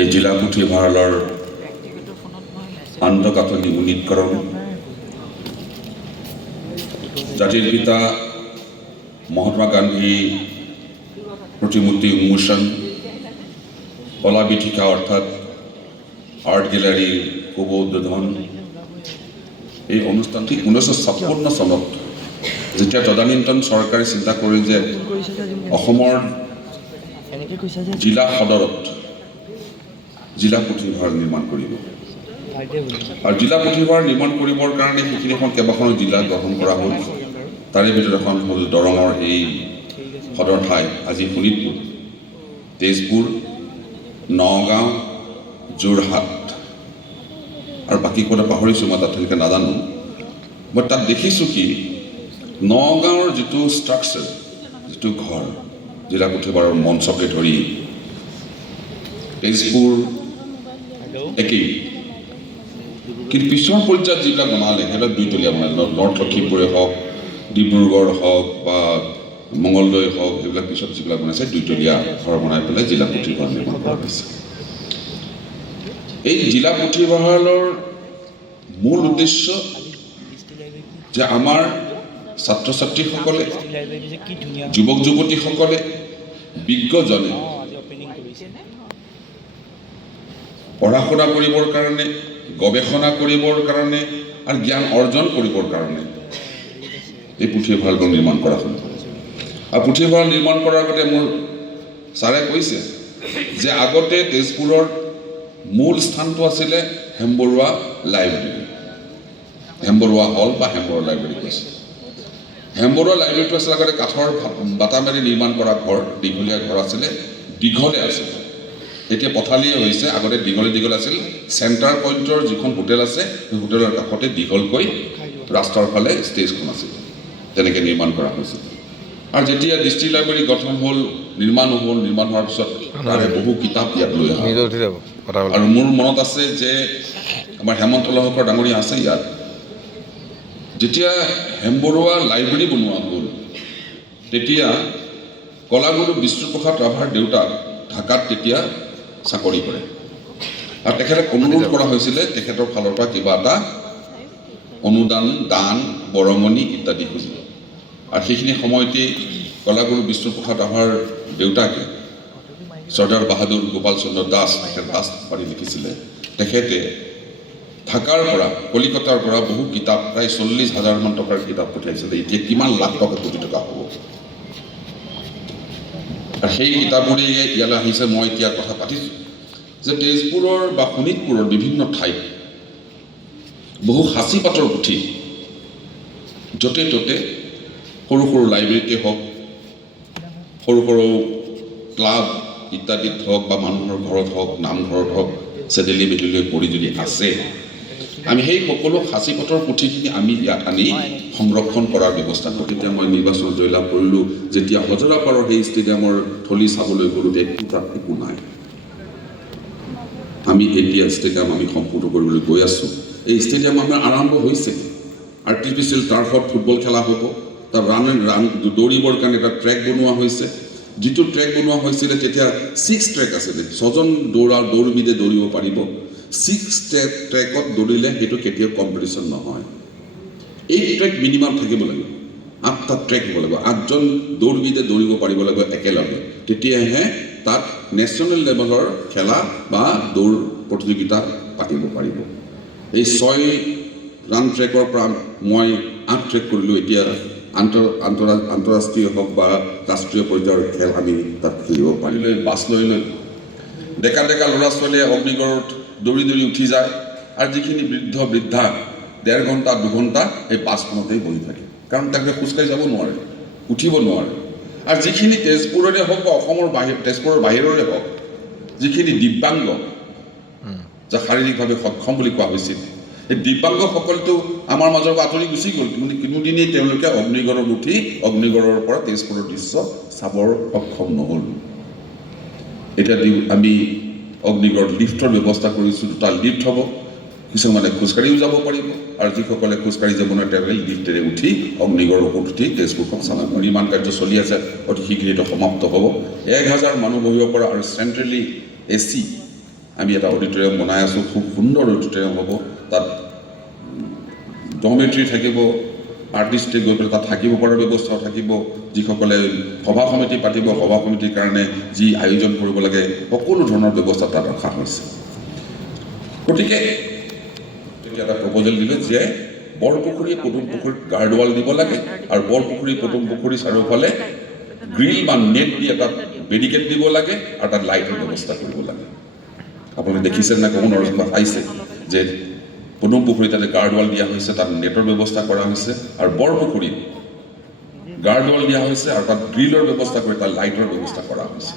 এই জিলা পুথিভঁৰালৰ আন্তঃগাঁথনি উন্নীতকৰণ, জাতিৰ পিতা মহাত্মা গান্ধী প্ৰতিমূৰ্তি উন্মোচন, কলা বীথিকা অৰ্থাৎ আৰ্ট গেলাৰীৰ শুভ উদ্বোধন। এই অনুষ্ঠানটি 1956 চনত যেতিয়া তদানীন্তন চৰকাৰে চিন্তা কৰিল যে অসমৰ জিলা সদৰত জিলা পুথিভঁৰাল নিৰ্মাণ কৰিব, আৰু জিলা পুথিভঁৰাল নিৰ্মাণ কৰিবৰ কাৰণে সেইখিনি এখন কেইবাখনো জিলা গ্ৰহণ কৰা হ'ল। তাৰে ভিতৰত এখন হ'ল দৰঙৰ এই সদৰ ঠাই, আজি শোণিতপুৰ, তেজপুৰ, নগাঁও, যোৰহাট আৰু বাকী ক'লে পাহৰিছোঁ, মই তাত তেনেকৈ নাজানো। মই তাত দেখিছোঁ কি নগাঁৱৰ যিটো ষ্ট্ৰাকচাৰ, যিটো ঘৰ জিলা পুথিভঁৰালৰ মঞ্চকে ধৰি, তেজপুৰ একেই, কিন্তু পিছৰ পৰ্যায়ত যিবিলাক বনালে সেইবিলাক দুইতলীয়া বনালে। নৰ্থ লখিমপুৰে হওক, ডিব্ৰুগড় হওক বা মঙলদৈ হওক, এইবিলাক পিছত যিবিলাক বনাইছে দুইতলীয়া ঘৰ বনাই পেলাই জিলা পুথিভঁৰাল নিৰ্মাণ কৰা হৈছে। এই জিলা পুথিভঁৰালৰ মূল উদ্দেশ্য যে আমাৰ ছাত্ৰ ছাত্ৰীসকলে, যুৱক যুৱতীসকলে, বিজ্ঞজনে পঢ়া শুনা কৰিবৰ কাৰণে, গৱেষণা কৰিবৰ কাৰণে আৰু জ্ঞান অৰ্জন কৰিবৰ কাৰণে এই পুথিভঁৰালবোৰ নিৰ্মাণ কৰা হ'ল। আৰু পুথিভঁৰাল নিৰ্মাণ কৰাৰ আগতে মোৰ ছাৰে কৈছে যে আগতে তেজপুৰৰ মূল স্থানটো আছিলে হেমবৰুৱা লাইব্ৰেৰী, হেমবৰুৱা হল বা হেমবৰুৱা লাইব্ৰেৰী কৈছে। হেমবৰুৱা লাইব্ৰেৰীটো আছিলে আগতে কাঠৰ বাটা মাৰি নিৰ্মাণ কৰা ঘৰ, দীঘলীয়া ঘৰ আছিলে, দীঘলে আছিলে। এতিয়া পথালিয়ে হৈছে, আগতে দীঘলে আছিল। চেণ্টাৰ পইণ্টৰ যিখন হোটেল আছে সেই হোটেলৰ কাষতে দীঘলকৈ ৰাস্তাৰ ফালে ষ্টেজখন আছিল, তেনেকৈ নিৰ্মাণ কৰা হৈছিল। আৰু যেতিয়া ডিষ্ট্ৰিক্ট লাইব্ৰেৰী গঠন হ'ল, নিৰ্মাণ হোৱাৰ পিছত তাৰে বহু কিতাপ ইয়াত লৈ অহা। আৰু মোৰ মনত আছে যে আমাৰ হেমন্ত লহকৰ ডাঙৰীয়া আছে ইয়াত, যেতিয়া হেমবৰুৱা লাইব্ৰেৰী বনোৱা হ'ল তেতিয়া কলাগুৰু বিষ্ণুপ্ৰসাদ ৰাভাৰ দেউতাক ঢাকাত তেতিয়া চাকৰি কৰে, আৰু তেখেতক অনুৰোধ কৰা হৈছিলে তেখেতৰ ফালৰ পৰা কিবা এটা অনুদান, দান, বৰঙণি ইত্যাদি খুজিব। আৰু সেইখিনি সময়তে কলাগুৰু বিষ্ণুপ্ৰসাদ ৰাভাৰ দেউতাকে চৰ্দাৰ বাহাদুৰ গোপাল চন্দ্ৰ দাস, তেখেত দাস পাৰি লিখিছিলে, তেখেতে ঢাকাৰ পৰা, কলিকতাৰ পৰা বহু কিতাপ, প্ৰায় 40,000 মান টকাৰ কিতাপ পঠিয়াইছিলে। এতিয়া কিমান লাখ টকা, কোটি টকা হ'ব। আৰু সেই কিতাপবোৰে ইয়ালৈ আহিছে। মই এতিয়া কথা পাতিছোঁ যে তেজপুৰৰ বা শোণিতপুৰৰ বিভিন্ন ঠাইত বহু সাঁচি পাতৰ পুথি য'তে ত'তে, সৰু সৰু লাইব্ৰেৰীতে হওক, সৰু সৰু ক্লাব ইত্যাদিত হওক বা মানুহৰ ঘৰত হওক, নামঘৰত হওক, চেদেলি বেদেলি পৰি যদি আছে, আমি সেই সকলো সাঁচি পাতৰ পুথিখিনি আমি ইয়াত আনি সংৰক্ষণ কৰাৰ ব্যৱস্থা কৰোঁ। তেতিয়া মই নিৰ্বাচনত জয়লাভ কৰিলোঁ, যেতিয়া হজৰাপাৰৰ সেই ষ্টেডিয়ামৰ থলি চাবলৈ গ'লোঁ, তাত একো নাই। আমি এতিয়া ষ্টেডিয়াম আমি সম্পূৰ্ণ কৰিবলৈ গৈ আছোঁ। এই ষ্টেডিয়াম আমাৰ আৰম্ভ হৈছে, আৰ্টিফিচিয়েল টাৰ্ফত ফুটবল খেলা হ'ব, তাত দৌৰিবৰ কাৰণে এটা ট্ৰেক বনোৱা হৈছে। যিটো ট্ৰেক বনোৱা হৈছিলে তেতিয়া 6 ট্ৰেক আছিলে, 6জন দৌৰবিদে দৌৰিব পাৰিব। 6 ট্ৰেকত দৌৰিলে সেইটো কেতিয়াও কম্পিটিশ্যন নহয়। 8 ট্ৰেক মিনিমাম থাকিব লাগিব, 8টা ট্ৰেক হ'ব লাগিব, 8জন দৌৰবিদে দৌৰিব পাৰিব লাগিব একেলগে, তেতিয়াহে তাত নেশ্যনেল লেভেলৰ খেলা বা দৌৰ প্ৰতিযোগিতা পাতিব পাৰিব। এই 6 ৰাণ ট্ৰেকৰ পৰা মই 8 ট্ৰেক কৰিলোঁ। এতিয়া আন্তঃৰাষ্ট্ৰীয় হওক বা ৰাষ্ট্ৰীয় পৰ্যায়ৰ খেল আমি তাত খেলিব পাৰিলে। বাছ লৈ ডেকা ল'ৰা ছোৱালীয়ে অগ্নিগড়ত দৌৰি উঠি যায়, আৰু যিখিনি বৃদ্ধা 1.5 ঘণ্টা 2 ঘণ্টা এই বাছখনতেই বহি থাকে, কাৰণ তেওঁলোকে খোজকাঢ়ি যাব নোৱাৰে, উঠিব নোৱাৰে। আৰু যিখিনি তেজপুৰৰে হওক বা তেজপুৰৰ বাহিৰৰে হওক, যিখিনি দিব্যাংগ, যাক শাৰীৰিকভাৱে সক্ষম বুলি কোৱা হৈছিল, এই দিব্যাংগসকলতো আমাৰ মাজৰ পৰা আঁতৰি গুচি গ'ল, কিন্তু কোনোদিনেই তেওঁলোকে অগ্নিগড়ত উঠি অগ্নিগড়ৰ পৰা তেজপুৰৰ দৃশ্য চাবৰ সক্ষম নহ'ল। এতিয়া আমি অগ্নিগড় লিফ্টৰ ব্যৱস্থা কৰিছোঁ, 2টা লিফ্ট হ'ব, কিছুমানে খোজকাঢ়িও যাব পাৰিব, আৰু যিসকলে খোজকাঢ়ি যাব নোৱাৰে তেওঁলোকে লিফ্টেৰে উঠি অগ্নিগড়ৰ ওপৰত উঠি তেজপুৰখন চাব। নিৰ্মাণ কাৰ্য চলি আছে, অতি শীঘ্ৰে সমাপ্ত হ'ব। 1000 মানুহ বহিব পৰা আৰু চেণ্ট্ৰেলি AC আমি এটা অডিটৰিয়াম বনাই আছোঁ, খুব সুন্দৰ অডিটৰিয়াম হ'ব। তাত ডমেট্ৰি থাকিব, আৰ্টিষ্টে গৈ পেলাই তাত থাকিব পৰাৰ ব্যৱস্থাও থাকিব। যিসকলে সভা সমিতি পাতিব, সভা সমিতিৰ কাৰণে যি আয়োজন কৰিব লাগে সকলো ধৰণৰ ব্যৱস্থা তাত ৰখা হৈছে। গতিকে এটা প্ৰপ'জেল দিলে যে বৰপুখুৰী পদুম পুখুৰীত গাৰ্ড ৱাল দিব লাগে, আৰু বৰপুখুৰী পদুম পুখুৰী চাৰিওফালে গ্ৰিল বা নেট দি এটা বেৰিকেড দিব লাগে, আৰু তাত লাইটৰ ব্যৱস্থা কৰিব লাগে। আপোনালোকে দেখিছে নে কমনৰ পাইছে যে পদুম পুখুৰীত তাতে গাৰ্ড ৱাল দিয়া হৈছে, তাত নেটৰ ব্যৱস্থা কৰা হৈছে, আৰু বৰপুখুৰীত গাৰ্ড ৱাল দিয়া হৈছে আৰু তাত গ্ৰিলৰ ব্যৱস্থা কৰি তাত লাইটৰ ব্যৱস্থা কৰা হৈছে।